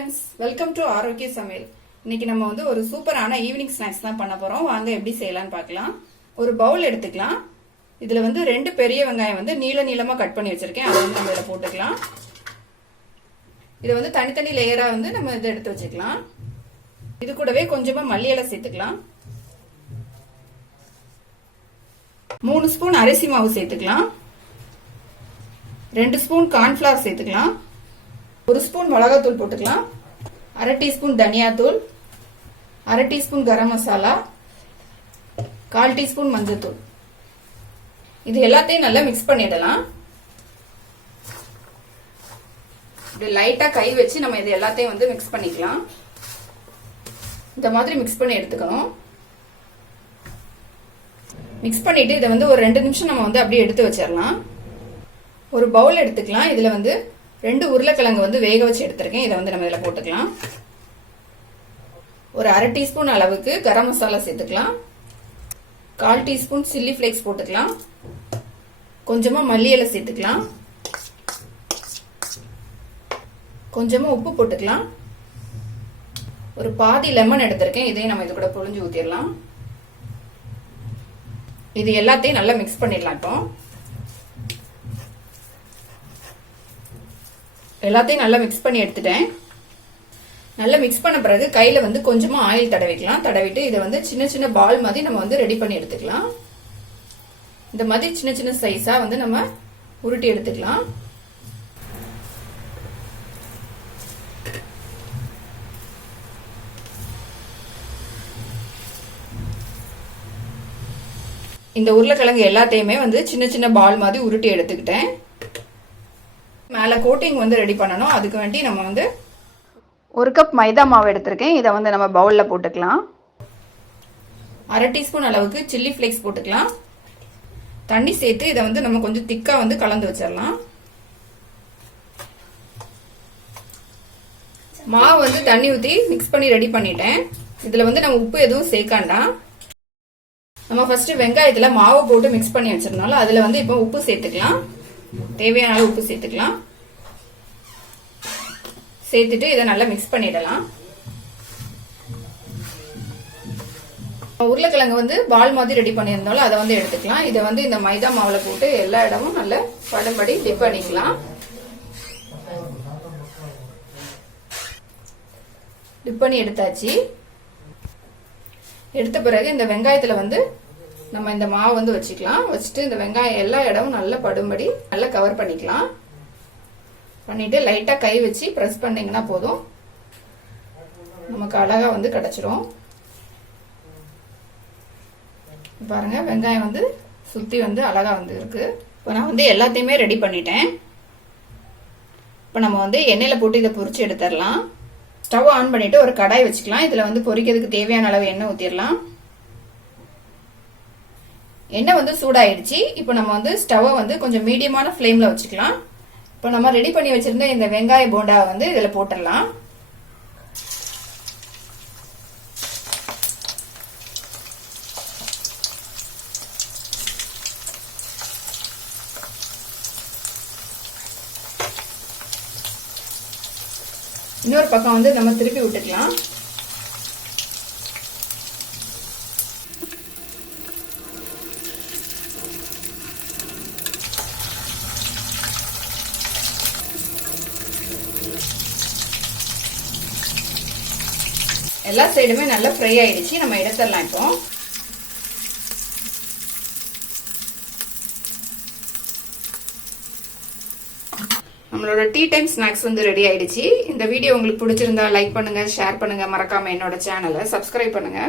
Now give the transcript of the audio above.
Friends, welcome to ஆரோக்கிய சமையல். இன்னைக்கு நம்ம வந்து ஒரு சூப்பரான ஈவினிங் ஸ்நாக்ஸ் தான் பண்ண போறோம். வாங்க எப்படி செய்யலாம்னு பார்க்கலாம். ஒரு பவுல் எடுத்துக்கலாம். இதுல வந்து 2 பெரிய வெங்காயம் வந்து நீள நீளமா கட் பண்ணி வச்சிருக்கேன். அதை வந்து நம்ம இதில் போட்டுக்கலாம். இதை வந்து தனித்தனி லேயரா வந்து நம்ம இதை எடுத்து வச்சுக்கலாம். இது கூடவே கொஞ்சமா மல்லி இலை சேர்த்துக்கலாம். 3 ஸ்பூன் அரிசி மாவு சேர்த்துக்கலாம். 2 ஸ்பூன் கார்ன்ஃபிளவர் சேர்த்துக்கலாம். 1 ஸ்பூன் மிளகாத்தூள் போட்டுக்கலாம். 1/2 டீஸ்பூன் தனியாத்தூள், 1/2 டீஸ்பூன் கரம் மசாலா, 1/4 டீஸ்பூன் மஞ்சள்தூள். இது எல்லாத்தையும் நல்லா மிக்ஸ் பண்ணிடலாம். இப்படி லைட்டா கை வச்சு நம்ம இது எல்லாத்தையும் வந்து மிக்ஸ் பண்ணிக்கலாம். இந்த மாதிரி மிக்ஸ் பண்ணி எடுத்துக்கணும். மிக்ஸ் பண்ணிட்டு இதை வந்து ஒரு 2 நிமிஷம் நம்ம வந்து அப்படியே எடுத்து வச்சிடலாம். ஒரு பவுல் எடுத்துக்கலாம். இதுல வந்து 2 உருளைக்கிழங்கு வந்து வேக வச்சு எடுத்திருக்கேன். இதை வந்து நம்ம இதில் போட்டுக்கலாம். ஒரு 1/2 டீஸ்பூன் அளவுக்கு கரம் மசாலா சேர்த்துக்கலாம். 1/4 டீஸ்பூன் சில்லி ஃபிளேக்ஸ் போட்டுக்கலாம். கொஞ்சமா மல்லி இலை சேர்த்துக்கலாம். கொஞ்சமா உப்பு போட்டுக்கலாம். ஒரு பாதி லெமன் எடுத்திருக்கேன். இதையும் நம்ம இது கூட புழிஞ்சு ஊத்திடலாம். இது எல்லாத்தையும் நல்லா மிக்ஸ் பண்ணிடலாம். இப்போ எல்லாத்தையும் நல்லா மிக்ஸ் பண்ணி எடுத்துட்டேன். நல்லா மிக்ஸ் பண்ண பிறகு கையில வந்து கொஞ்சமா ஆயில் தடவிக்கலாம். தடவிட்டு இதை வந்து சின்ன சின்ன பால் மாதிரி நம்ம வந்து ரெடி பண்ணி எடுத்துக்கலாம். இந்த மாதிரி சின்ன சின்ன சைஸா வந்து நம்ம உருட்டி எடுத்துக்கலாம். இந்த உருளைக்கிழங்கு எல்லாத்தையுமே வந்து சின்ன சின்ன பால் மாதிரி உருட்டி எடுத்துக்கிட்டேன். மேல கோட்டிங் வந்து ரெடி பண்ணணும். அதுக்கு வேண்டி நம்ம வந்து 1 கப் மைதா மாவு எடுத்திருக்கேன். இதை வந்து நம்ம பவுல்ல போட்டுக்கலாம். 1/2 டீஸ்பூன் அளவுக்கு சில்லி ஃபிளேக்ஸ் போட்டுக்கலாம். தண்ணி சேர்த்து இதை வந்து நம்ம கொஞ்சம் திக்கா வந்து கலந்து வச்சிடலாம். மாவு வந்து தண்ணி ஊற்றி மிக்ஸ் பண்ணி ரெடி பண்ணிட்டேன். இதுல வந்து நம்ம உப்பு எதுவும் சேர்க்காண்டாம். நம்ம ஃபர்ஸ்ட் வெங்காயத்துல மாவு போட்டு மிக்ஸ் பண்ணி வச்சிருந்தோம்ல, அதுல வந்து இப்போ உப்பு சேர்த்துக்கலாம். தேவையான அளவு உப்பு சேர்த்துக்கலாம். சேர்த்துட்டு இதை நல்லா மிக்ஸ் பண்ணிடலாம். உருளைக்கிழங்கு வந்து பால் மாதிரி ரெடி பண்ணியிருந்தாலும் அதை வந்து எடுத்துக்கலாம். இதை வந்து இந்த மைதா மாவுல போட்டு எல்லா இடமும் நல்லா படும்படி டிப் பண்ணிக்கலாம். டிப் பண்ணி எடுத்தாச்சு. எடுத்த பிறகு இந்த வெங்காயத்துல வந்து நம்ம இந்த மாவு வந்து வச்சுக்கலாம். வச்சுட்டு இந்த வெங்காயம் எல்லா இடமும் நல்லா படும்படி நல்லா கவர் பண்ணிக்கலாம். பண்ணிட்டு லைட்டா கை வச்சு பிரஸ் பண்ணீங்கன்னா போதும், நமக்கு அழகா வந்து கிடைச்சிரும். பாருங்க, வெங்காயம் வந்து சுத்தி வந்து அழகா வந்து இருக்கு. இப்போ நான் வந்து எல்லாத்தையுமே ரெடி பண்ணிட்டேன். இப்போ நம்ம வந்து எண்ணெயில போட்டு இதை பொரிச்சு எடுத்துடலாம். ஸ்டவ் ஆன் பண்ணிட்டு ஒரு கடாய் வச்சுக்கலாம். இதுல வந்து பொரிக்கிறதுக்கு தேவையான அளவு எண்ணெய் ஊத்திடலாம். எண்ணெய் வந்து சூடாயிடுச்சு. இப்போ நம்ம வந்து ஸ்டவ்வை வந்து கொஞ்சம் மீடியமான ஃப்ளேம்ல வச்சுக்கலாம். இப்போ நம்ம ரெடி பண்ணி வச்சிருந்த இந்த வெங்காய போண்டா வந்து இதுல போட்டுடலாம். இன்னொரு பக்கம் வந்து நம்ம திருப்பி விட்டுக்கலாம். எல்லா சைடுமே நல்லா ஃப்ரை ஆயிடுச்சு. நம்ம எடுத்துடலாம். இப்போ நம்மளோட டீ டைம் ஸ்நாக்ஸ் வந்து ரெடி ஆயிடுச்சு. இந்த வீடியோ உங்களுக்கு பிடிச்சிருந்தா லைக் பண்ணுங்க, ஷேர் பண்ணுங்க, மறக்காம என்னோட சேனலை சப்ஸ்கிரைப் பண்ணுங்க.